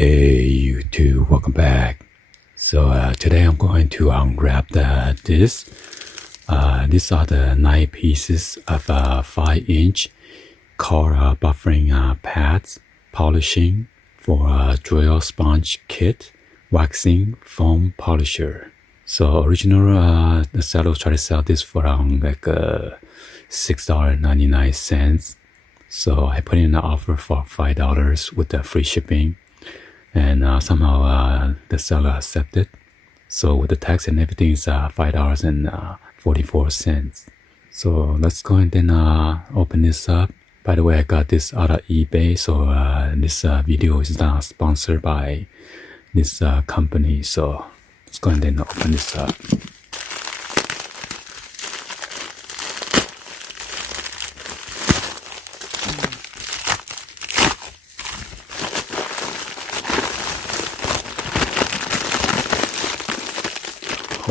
Hey YouTube, welcome back. So today I'm going to unwrap this. These are the 9 pieces of 5-inch car buffering pads, polishing for drill sponge kit, waxing foam polisher. So original the seller tried to sell this for around like $6.99. So I put in an offer for $5 with the free shipping. And somehow the seller accepted. So with the tax and everything, it's $5.44. So let's go ahead and open this up. By the way, I got this out of eBay, so this video is not sponsored by this company. So let's go ahead and open this up.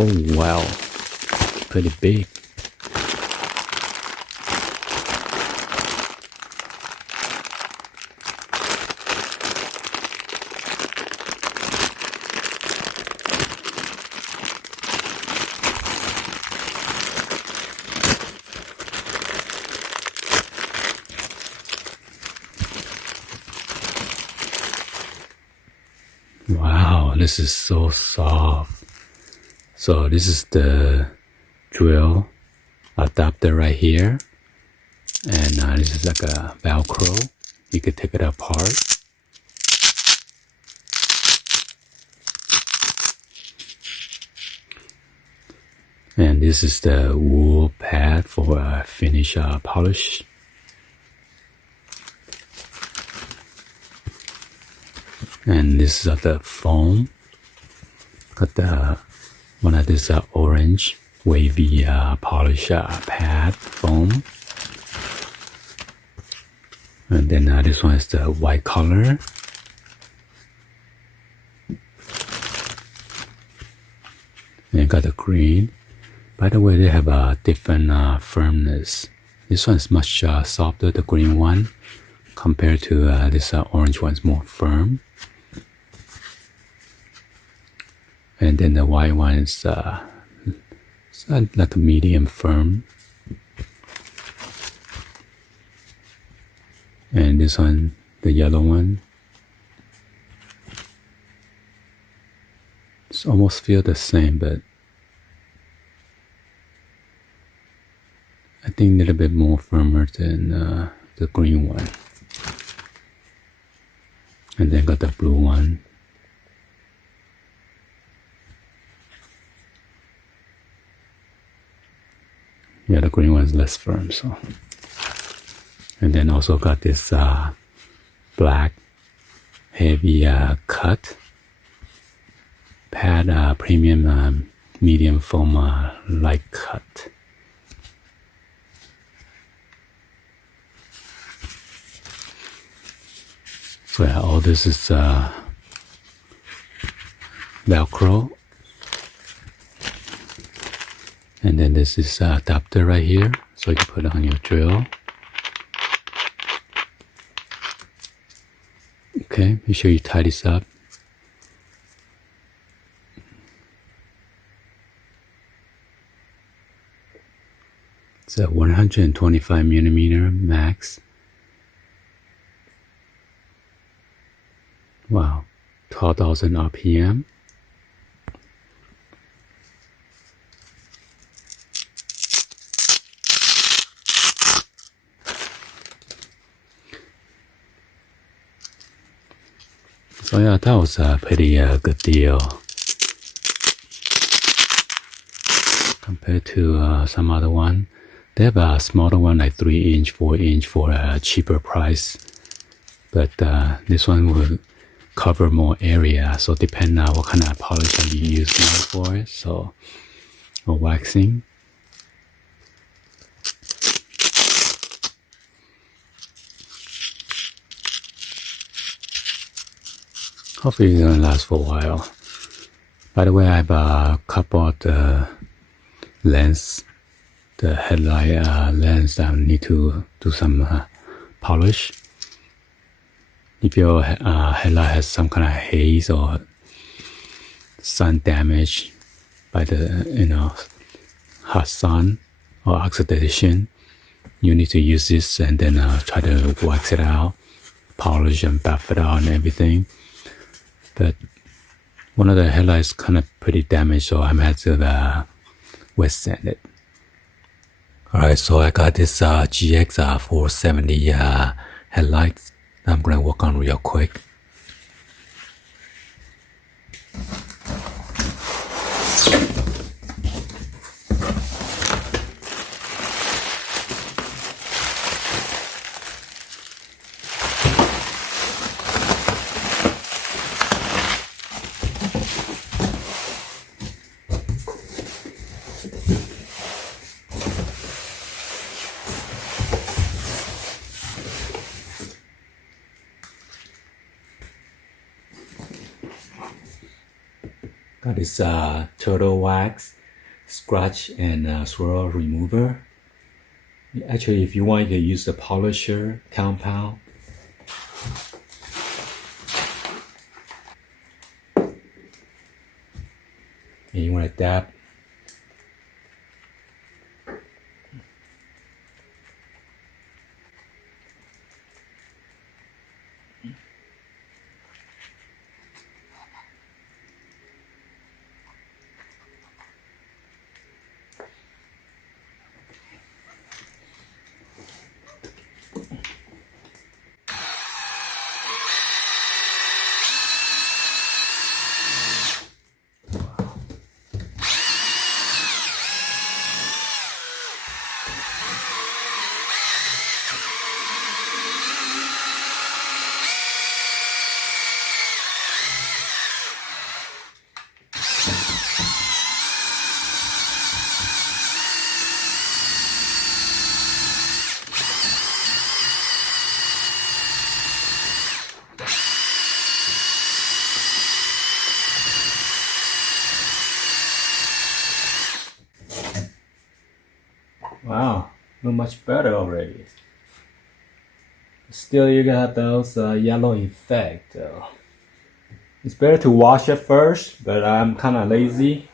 Oh wow, pretty big. Wow, this is so soft. So this is the drill adapter right here, and this is like a Velcro. You could take it apart. And this is the wool pad for finish polish. And this is the foam. Got the one of this orange wavy polish pad foam, and then this one is the white color, and got the green. By the way, they have a different firmness. This one is much softer, the green one, compared to this orange one is more firm. And then the white one is like a medium firm. And this one, the yellow one, it's almost feel the same, but I think a little bit more firmer than the green one. And then got the blue one. Yeah, the green one is less firm, so. And then also got this black heavy cut pad, premium medium foam light cut. So yeah, all this is Velcro. And then this is adapter right here, so you can put it on your drill. Okay, make sure you tie this up. It's a 125 millimeter max. Wow, 12,000 RPM. So yeah, that was a pretty good deal compared to some other one. They have a smaller one, like 3-inch, 4-inch for a cheaper price. But this one will cover more area, so depending on what kind of polish you use for it. So, or waxing. Hopefully it's gonna last for a while. By the way, I have a couple of the lens, the headlight lens that I need to do some polish. if your headlight has some kind of haze or sun damage by the hot sun or oxidation, you need to use this and then try to wax it out, polish and buff it out and everything. But one of the headlights kind of pretty damaged, so I'm going to have to wet sand it. Alright, so I got this GX 470 headlights that I'm going to work on real quick. Got this turtle wax, scratch and swirl remover. Actually, if you want, you can use the polisher compound. And you want to dab. Wow, not much better already. Still, you got those yellow effect. It's better to wash it first, but I'm kind of lazy.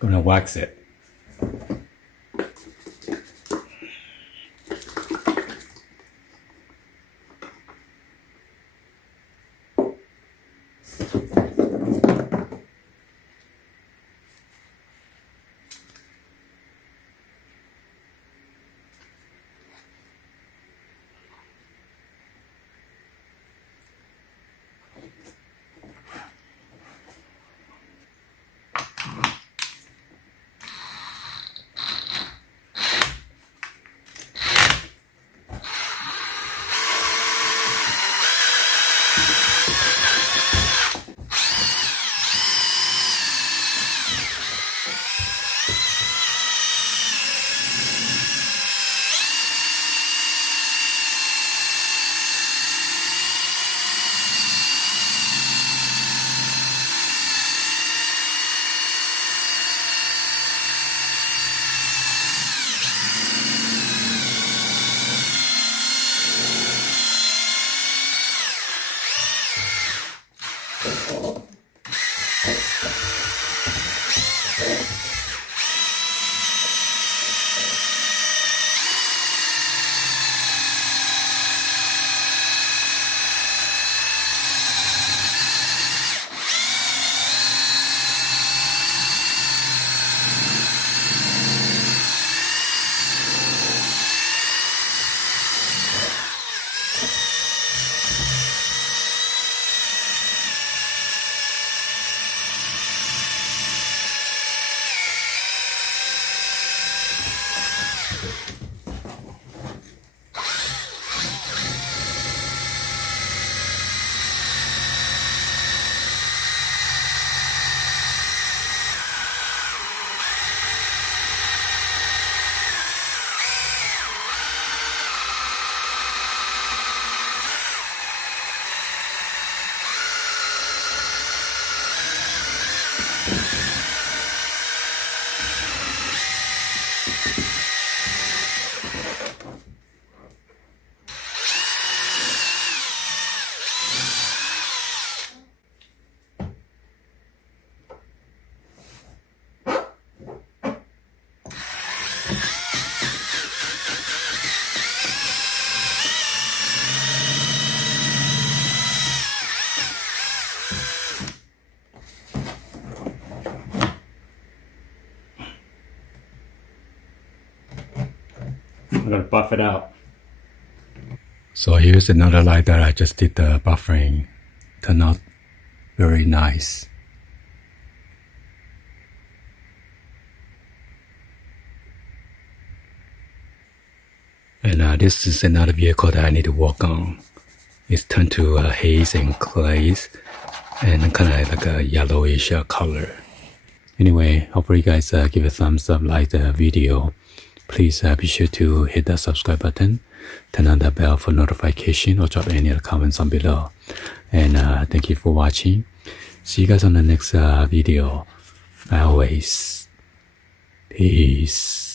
Gonna wax it. I'm gonna buff it out. So here's another light that I just did the buffering. Turned out very nice. And this is another vehicle that I need to work on. It's turned to haze and glaze and kind of like a yellowish color. Anyway, hopefully you guys give a thumbs up, like the video. Please be sure to hit the subscribe button, turn on the bell for notification, or drop any other comments on below. And thank you for watching. See you guys on the next video. Always. Peace.